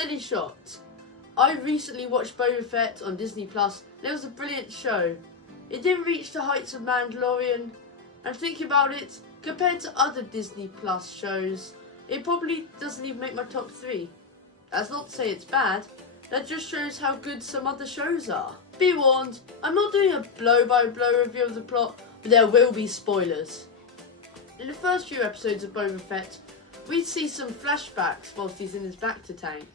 steady shot. I recently watched Boba Fett on Disney Plus, and it was a brilliant show. It didn't reach the heights of Mandalorian, and thinking about it, compared to other Disney Plus shows, it probably doesn't even make my top 3. That's not to say it's bad, that just shows how good some other shows are. Be warned, I'm not doing a blow-by-blow review of the plot, but there will be spoilers. In the first few episodes of Boba Fett, we see some flashbacks whilst he's in his Bacta tank.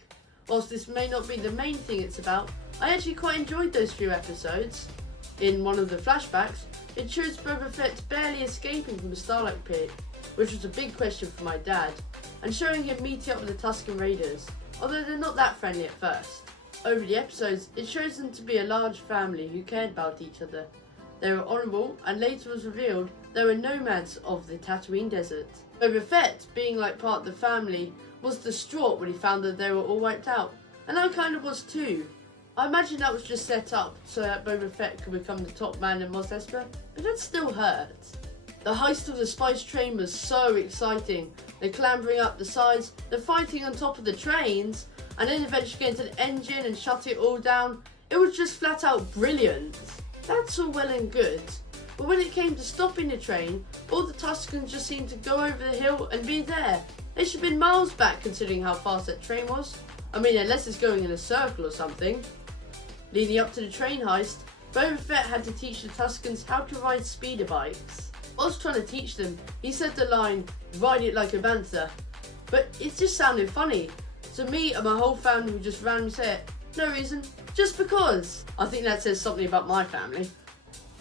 Whilst this may not be the main thing it's about, I actually quite enjoyed those few episodes. In one of the flashbacks, it shows Boba Fett barely escaping from the Starlight Pit, which was a big question for my dad, and showing him meeting up with the Tusken Raiders, although they're not that friendly at first. Over the episodes, it shows them to be a large family who cared about each other. They were honourable, and later was revealed they were nomads of the Tatooine desert. Boba Fett, being like part of the family, was distraught when he found that they were all wiped out, and I kind of was too. I imagine that was just set up so that Boba Fett could become the top man in Mos Espa, but that still hurt. The heist of the spice train was so exciting. They're clambering up the sides, they're fighting on top of the trains, and then eventually getting to the engine and shut it all down. It was just flat out brilliant. That's all well and good, but when it came to stopping the train, all the Tuskens just seemed to go over the hill and be there. They should have been miles back considering how fast that train was. I mean, unless it's going in a circle or something. Leading up to the train heist, Boba Fett had to teach the Tuskens how to ride speeder bikes. Whilst trying to teach them, he said the line, "Ride it like a bantha," but it just sounded funny. So me and my whole family would just randomly say it. No reason, just because. I think that says something about my family.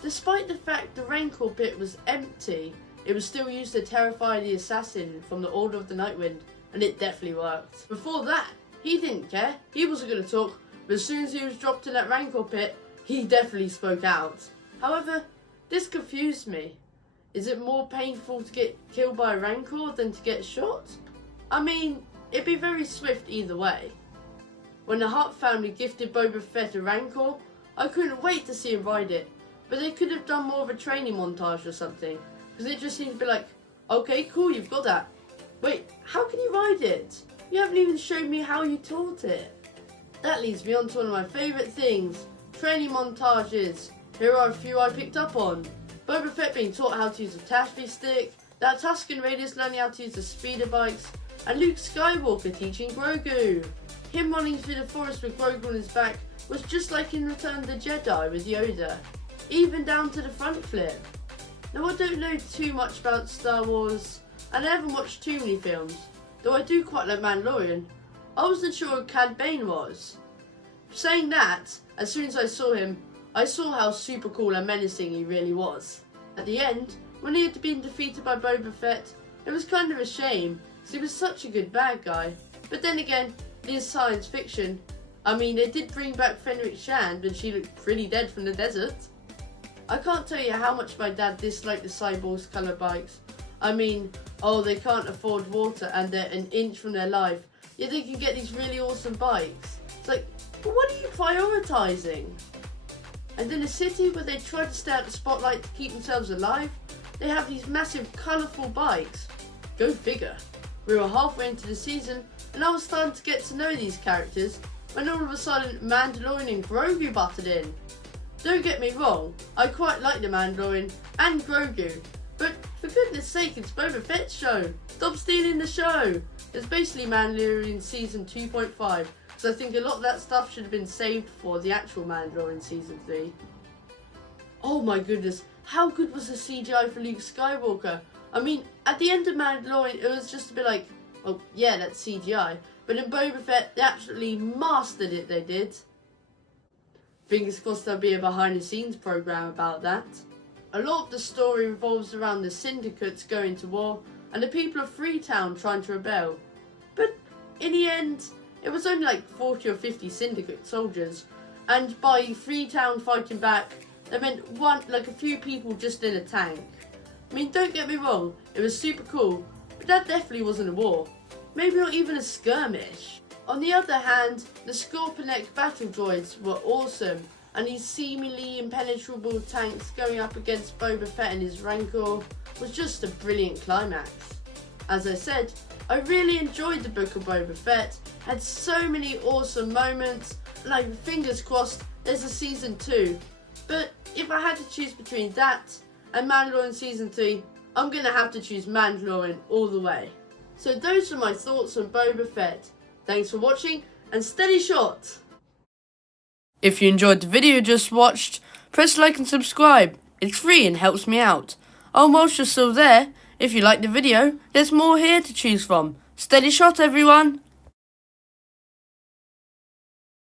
Despite the fact the Rancor pit was empty, it was still used to terrify the assassin from the Order of the Nightwind, and it definitely worked. Before that, he didn't care. He wasn't going to talk, but as soon as he was dropped in that Rancor pit, he definitely spoke out. However, this confused me. Is it more painful to get killed by a Rancor than to get shot? I mean, it'd be very swift either way. When the Hart family gifted Boba Fett a Rancor, I couldn't wait to see him ride it, but they could have done more of a training montage or something, because it just seemed to be like, okay, cool, you've got that. Wait, how can you ride it? You haven't even shown me how you taught it. That leads me on to one of my favourite things, training montages. Here are a few I picked up on. Boba Fett being taught how to use a taffy stick, that Tusken Raiders learning how to use the speeder bikes, and Luke Skywalker teaching Grogu. Him running through the forest with Grogu on his back was just like in Return of the Jedi with Yoda, even down to the front flip. Now I don't know too much about Star Wars, and I haven't watched too many films, though I do quite like Mandalorian. I wasn't sure who Cad Bane was. Saying that, as soon as I saw him, I saw how super cool and menacing he really was. At the end, when he had been defeated by Boba Fett, it was kind of a shame, because he was such a good bad guy. But then again, it is science fiction. I mean, they did bring back Fenrir Shand, but she looked pretty dead from the desert. I can't tell you how much my dad disliked the Cyborgs colour bikes. I mean, oh, they can't afford water and they're an inch from their life, yet they can get these really awesome bikes. It's like, but what are you prioritising? And in a city where they try to stay out the spotlight to keep themselves alive, they have these massive colourful bikes. Go figure. We were halfway into the season and I was starting to get to know these characters when all of a sudden Mandalorian and Grogu butted in. Don't get me wrong, I quite like the Mandalorian and Grogu, but for goodness sake, it's Boba Fett's show. Stop stealing the show. It's basically Mandalorian season 2.5. So I think a lot of that stuff should have been saved for the actual Mandalorian Season 3. Oh my goodness, how good was the CGI for Luke Skywalker? I mean, at the end of Mandalorian, it was just a bit like, oh yeah, that's CGI. But in Boba Fett, they absolutely mastered it, they did. Fingers crossed there'll be a behind the scenes program about that. A lot of the story revolves around the syndicates going to war and the people of Freetown trying to rebel. But in the end, it was only like 40 or 50 syndicate soldiers, and by Freetown fighting back, they meant a few people just in a tank. I mean, don't get me wrong, it was super cool, but that definitely wasn't a war. Maybe not even a skirmish. On the other hand, the Scorpionic battle droids were awesome, and these seemingly impenetrable tanks going up against Boba Fett and his Rancor was just a brilliant climax. As I said, I really enjoyed the Book of Boba Fett, had so many awesome moments, and fingers crossed there's a season 2. But if I had to choose between that and Mandalorian season 3, I'm gonna have to choose Mandalorian all the way. So those are my thoughts on Boba Fett. Thanks for watching and steady shot! If you enjoyed the video you just watched, press like and subscribe. It's free and helps me out. Oh, whilst you're still there, if you liked the video, there's more here to choose from. Steady shot, everyone!